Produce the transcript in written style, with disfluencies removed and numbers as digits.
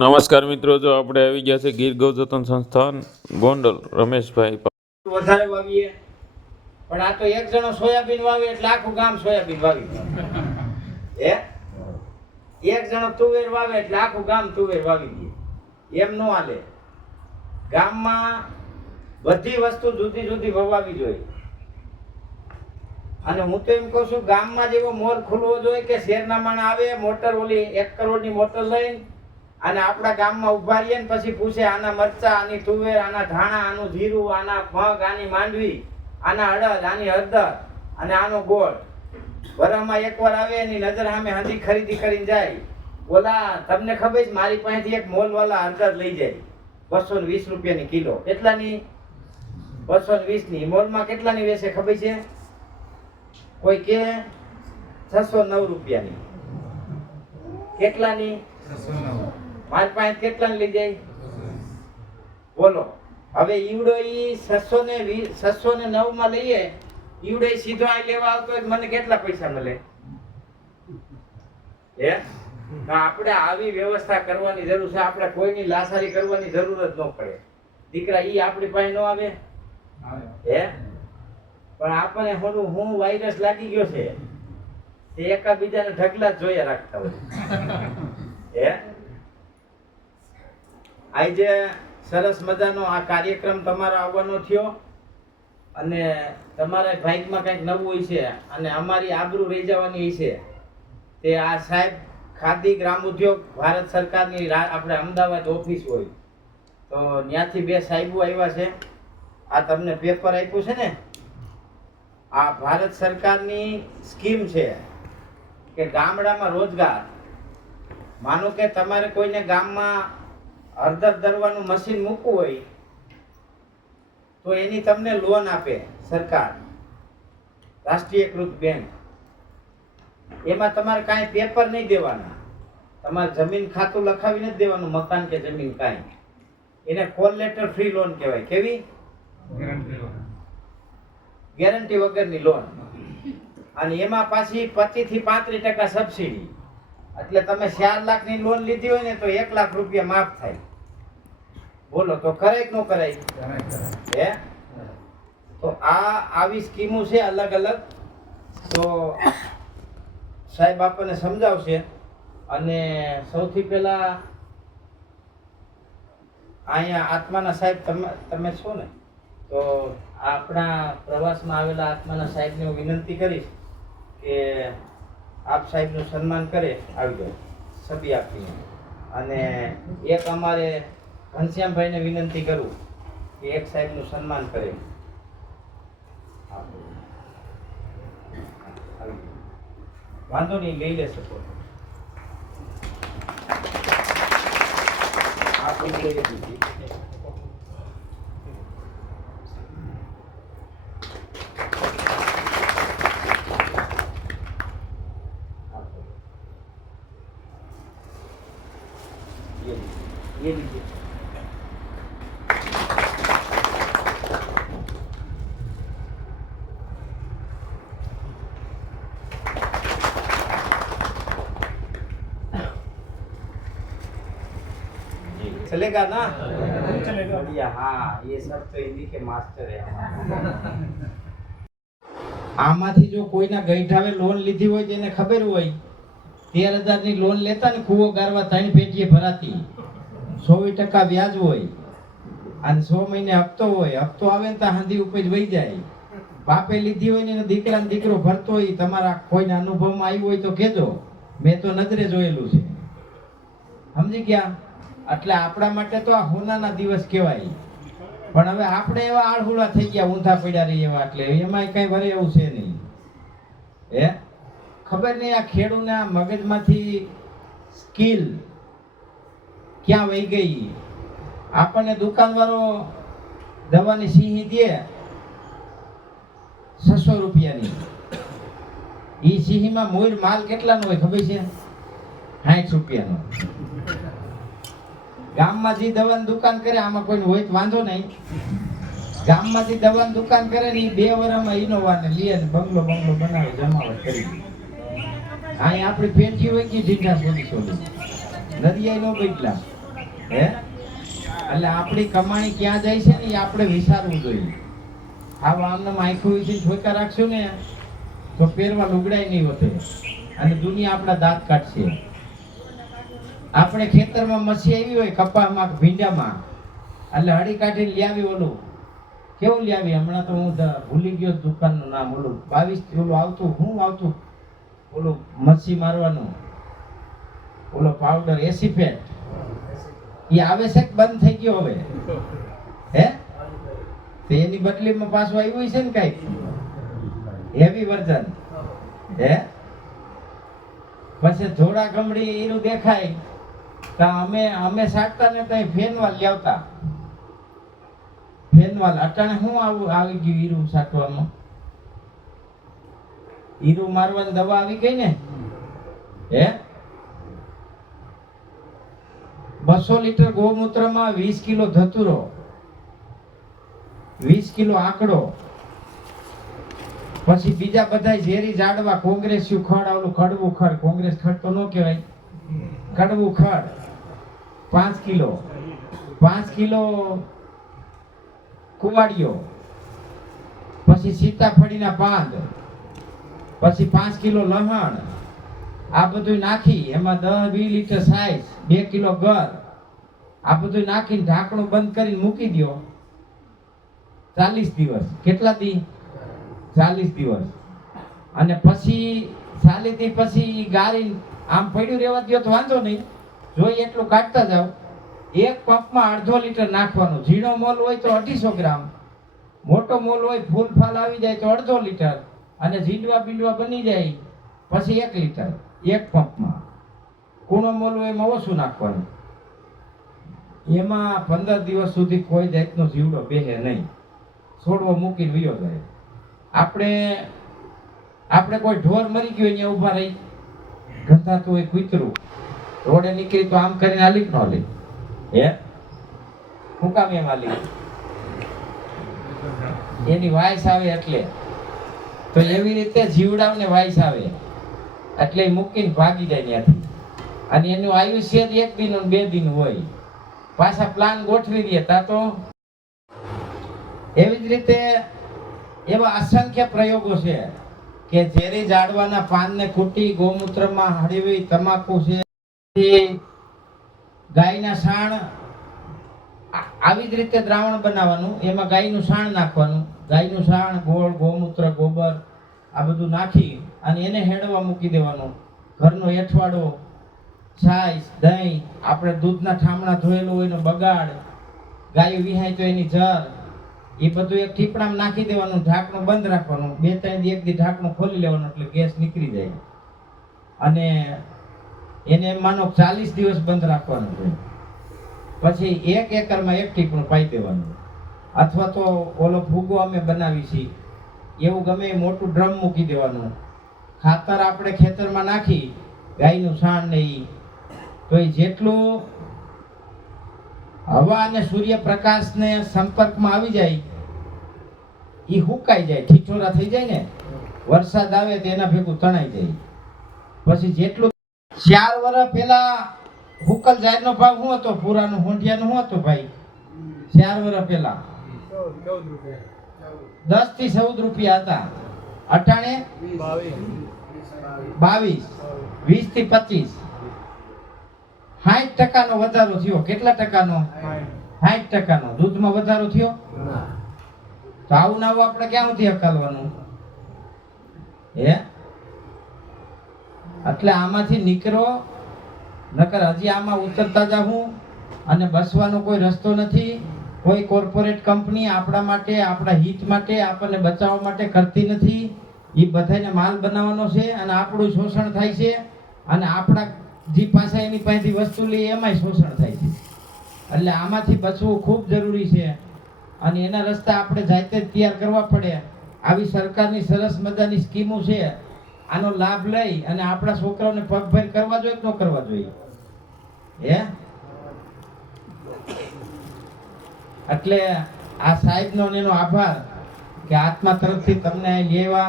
નમસ્કાર મિત્રો, જો આપણે આવી ગયા છે ગીર ગૌજતન સંસ્થાન ગોંડલ રમેશભાઈ વધારે વાવીએ પણ આ તો એક જણો સોયાબીન વાવે એટલે આખું ગામ સોયાબીન વાવી દે. એક જણો તુવેર વાવે એટલે આખું ગામ તુવેર વાવી દે. એમ ન હાલે. ગામમાં બધી વસ્તુ જુદી જુદી વવાવી જોઈએ. અને હું તો એમ કહું છું, ગામમાં જેવો મોર ખુલવો જોઈએ કે શહેરના માણસ આવે મોટર ઓલી 1 કરોડની મોટર લઈને અને આપણા ગામમાં ઉભા રહીએ ને પછી પૂછે આના મરચા, આની તુવેર, આના ધાણા, આનું જીરું, આના મગ, આની માંડવી, આના અડદ, આની હળદર અને આનો ગોળ. વરામાં એકવાર આવે એની નજર સામે હંધી ખરીદી કરીને જાય. બોલા તમને ખબર છે મારી પાસેથી એક મોલવાલા હળદર લઈ જાય 220 રૂપિયાની કિલો. કેટલાની? 220ની. મોલમાં કેટલાની વેચે ખબર છે? કોઈ કે 609 રૂપિયાની. કેટલાની? 609. મારી પાસે કેટલાની લઈ જાય? બોલો. હવે ઈવડો ઈ 609 માં લઈએ, ઈવડો સીધો આ લેવા આવતો હોય મને કેટલા પૈસા મળે? હે? આપણે આવી વ્યવસ્થા કરવાની જરૂર છે. આપણે કોઈની લાસારી કરવાની જરૂર જ ન પડે. દીકરા ઈ આપણી પાસે ન આવે હે? પણ આપણને હું વાયરસ લાગી ગયો છે તે એકાબીજાને ઢગલા જ જોયા રાખતા હોય હે. આજે સરસ મજાનો આ કાર્યક્રમ તમારો આવવાનો થયો અને તમારા ભાઈકમાં કંઈક નવું હોય છે અને અમારી આબરૂ રહી જવાની છે. તે આ સાહેબ ખાદી ગ્રામ ઉદ્યોગ ભારત સરકારની આપણે અમદાવાદ ઓફિસ હોય તો ત્યાંથી 2 સાહેબો આવ્યા છે. આ તમને પેપર આપ્યું છે ને, આ ભારત સરકારની સ્કીમ છે કે ગામડામાં રોજગાર. માનો કે તમારે કોઈને ગામમાં હળદર દરવાનું મશીન મૂકવું હોય તો એની તમને લોન આપે સરકાર, રાષ્ટ્રીયકૃત બેંક. એમાં તમારે કાંઈ પેપર નહીં દેવાના, તમારે જમીન ખાતું લખાવીને જ દેવાનું, મકાન કે જમીન કાંઈ. એને કોલ લેટર ફ્રી લોન કહેવાય. કેવી? ગેરંટી વગરની લોન. અને એમાં પાછી 25 થી 35% સબસિડી. એટલે તમે 4 લાખની લોન લીધી હોય ને તો 1 લાખ રૂપિયા માફ થાય. બોલો તો કરાય કે ન કરાય? હે? તો આવી સ્કીમો છે અલગ અલગ. તો સાહેબ આપણને સમજાવશે. અને સૌથી પહેલા અહીંયા આત્માના સાહેબ તમે છો ને, તો આપણા પ્રવાસમાં આવેલા આત્માના સાહેબને હું વિનંતી કરીશ કે આપ સાહેબનું સન્માન કરે. આવી જાઓ છબી આપીને. અને એક અમારે ઘનશ્યામભાઈને વિનંતી કરું કે એક સાહેબનું સન્માન કરે. વાંધો નહીં, લઈ લે શકો. ये लीजिए. चलेगा ना? चलेगा. बढ़िया. हाँ, ये सब तो इन्हीं के मास्टर है. આમાંથી જો કોઈના ગઈઠાવે લોન લીધી હોય તેને ખબર હોય 13,000 ની લોન લેતા ને કૂવો ગારવા 3 પેટીએ ભરાતી, 100% વ્યાજ હોય અને 100 મહિને હપ્તો હોય. હપ્તો આવે ને તો હાંધી ઉપજ વહી જાય. બાપે લીધી હોય ને એનો દીકરા ને દીકરો ભરતો હોય. તમારા કોઈના અનુભવમાં આવ્યું હોય તો કહેજો. મેં તો નજરે જોયેલું છે. સમજી ગયા? એટલે આપણા માટે તો આ હોનાના દિવસ કહેવાય. પણ હવે આપણે એવા આળહુડા થઈ ગયા, ઊંધા પડ્યા રહી એવા. એટલે એમાં કઈ વરે એવું છે નહીં. હે? ખબર નહીં આ ખેડૂતના મગજમાંથી સ્કિલ ક્યાં વહી ગઈ. આપણને દુકાનવાળો દવાની સિંહી દે 600 રૂપિયાની. એ સિંહીમાં મોર માલ કેટલાનો હોય ખબર છે? 60 રૂપિયાનો. ગામમાં જે દવાની દુકાન કરે, આમાં કોઈ હોય તો વાંધો નહીં. ગામમાંથી દવાની દુકાન કરે ને 2 વર્ષમાં ઇનોવાને લે ને બંગલો બનાવે, જમાવટ કરી. અહીં આપણી પેટી હોય કે જીઠા સોની નદીએ નો બદલા. હે એટલે આપણી કમાણી ક્યાં જાય છે ને એ આપણે વિચારવું જોઈએ. આવા આમને આખું વિશે ઠોકા રાખશું ને તો પહેરવા લુગડાય નહીં હોતે અને દુનિયા આપણા દાંત કાઢશે. આપણે ખેતરમાં મસી આવી હોય કપામાં ભીંડામાં એટલે હળી કાઢીને લઈ ઓલું કેવું લઈ હમણાં તો હું ભૂલી ગયો દુકાનનું નામ ઓલું 22 ઓલું આવતું શું આવતું ઓલું મસી મારવાનું ઓલો પાવડર એસિફેટ એ આવે છે કે બંધ થઈ ગયો હવે હે તો એની બદલીમાં પાછું આવ્યું છે ને કઈક હેવી વર્ઝન હે પછી થોડા ગમડી એનું દેખાય તો અમે સાટતા ને તઈ ફેનવાલ લાવતા. ફેનવાલ અટાણે શું આવી ગયું હીરું સાટવામાં હીરું મારવાની દવા આવી ગઈ ને હે 200 લીટર ગૌમૂત્રમાં 20 કિલો ધતુરો 20 કિલો આંકડો પછી બીજા બધા ઝેરી ઝાડવા કોંગ્રેસ્યુ ખડ આવલું કડવું ખડ કોંગ્રેસ ખડ તો ન કહેવાય કડવું ખડ 5 કિલો કુવાડિયો પછી સીતાફળીના પાંદ પછી 5 કિલો લહણ આ બધું નાખી એમાં 10-20 લીટર સાઈઝ 2 કિલો ગર આ બધું નાખીને ઢાંકણું બંધ કરીને મૂકી દો 40 દિવસ. કેટલા દી 40 દિવસ. અને પછી 40 દી પછી ગારી આમ પડ્યું રહેવા દો તો વાંધો નહીં જોઈ એટલું કાઢતા જાવ. એક પંપમાં 1/2 લીટર નાખવાનું. ઝીણો મોલ હોય તો 250 ગ્રામ મોટો મોલ હોય ફૂલ ફાલ આવી જાય તો 1/2 લીટર અને ઝીંડવા બીંડવા બની જાય પછી 1 લીટર એક પંપમાં. કૂણો મોલ હોય એમાં ઓછું નાખવાનું. એમાં 15 દિવસ સુધી કોઈ જાતનો જીવડો બેહે નહીં. છોડવો મૂકીને વયો જાય. આપણે કોઈ ઢોર મરી ગયો અહીંયા ઊભા રહી ગંધાતું હોય કૂતરું રોડે નીકળી તો આમ કરીને હાલી ન હાલી હે હું કામ એમ હાલી એની વાઈસ આવે એટલે તો એવી રીતે જીવડાવને વાઈસ આવે એટલે મૂકીને ભાગી જાય ત્યાંથી. અને એનું આયુષ્ય જ 1 દિન 2 દિન હોય. પાછા પ્લાન ગોઠવી દે તા તો એવી જ રીતે એવા અસંખ્ય પ્રયોગો છે કે ઝેરી ઝાડવાના પાનને કૂટી ગૌમૂત્રમાં હળવી તમાકુ છે ગાયના સાણ આવી જ રીતે દ્રાવણ બનાવવાનું. એમાં ગાયનું સાણ નાખવાનું. ગાયનું સાણ ગોળ ગૌમૂત્ર ગોબર આ બધું નાખી અને એને હેડવા મૂકી દેવાનું. ઘરનો એઠવાડો છાશ દહીં આપણે દૂધના ઠામણા ધોયેલું હોય એનો બગાડ ગાયો વિહાય તો એની જર એ બધું એક ટીપણામાં નાખી દેવાનું. ઢાંકણું બંધ રાખવાનું. 2-3 દી 1 દી ઢાંકણું ખોલી લેવાનું એટલે ગેસ નીકળી જાય. અને એને એમ માનો 40 દિવસ બંધ રાખવાનું છે. પછી 1 એકરમાં 1 ટીપણું પાઈ દેવાનું. અથવા તો ઓલો ફૂગો અમે બનાવી છીએ એવું ગમે એ મોટું ડ્રમ મૂકી દેવાનું. ખાતર આપણે ખેતરમાં નાખી ગાયનું છાણ ને ઈ તો એ જેટલું હવા અને સૂર્યપ્રકાશને સંપર્કમાં આવી જાય એ હુકાઈ જાય ઠીઠોરા થઈ જાય ને વરસાદ આવે તો એના ભેગું તણાઈ જાય. પછી જેટલું 4 વર્ષ પહેલા હુકલ જાહેરનો ભાવ શું હતો પૂરાનું હોંઢિયાનું શું હતું ભાઈ 4 વર્ષ પહેલા 10 થી 14 રૂપિયા હતા. અટાણે 22 20 થી 25 60% વધારો થયો. કેટલા ટકાનો 60% દૂધમાં વધારો થયો. તો આવું નાવું આપણે ક્યાંથી હકાલવાનું હે એટલે આમાંથી નીકળો નકર હજી આમાં ઉતરતા જાઉં અને બસવાનો કોઈ રસ્તો નથી. કોઈ કોર્પોરેટ કંપની આપણા માટે આપણા હિત માટે આપણને બચાવવા માટે કરતી નથી. એ બધાને માલ બનાવવાનો છે અને આપણું શોષણ થાય છે અને આપણા જે પાછા એની પાસેથી વસ્તુ લઈએ એમાંય શોષણ થાય છે. એટલે આમાંથી બચવું ખૂબ જરૂરી છે અને એના રસ્તા આપણે જાતે જ તૈયાર કરવા પડે. આવી સરકારની સરસ મજાની સ્કીમો છે આનો લાભ લઈ અને આપણા છોકરાઓને પગભેર કરવા જોઈએ કે ન કરવા જોઈએ હે. એટલે આ સાહેબનો એનો આભાર કે આત્મા તરફથી તમને લેવા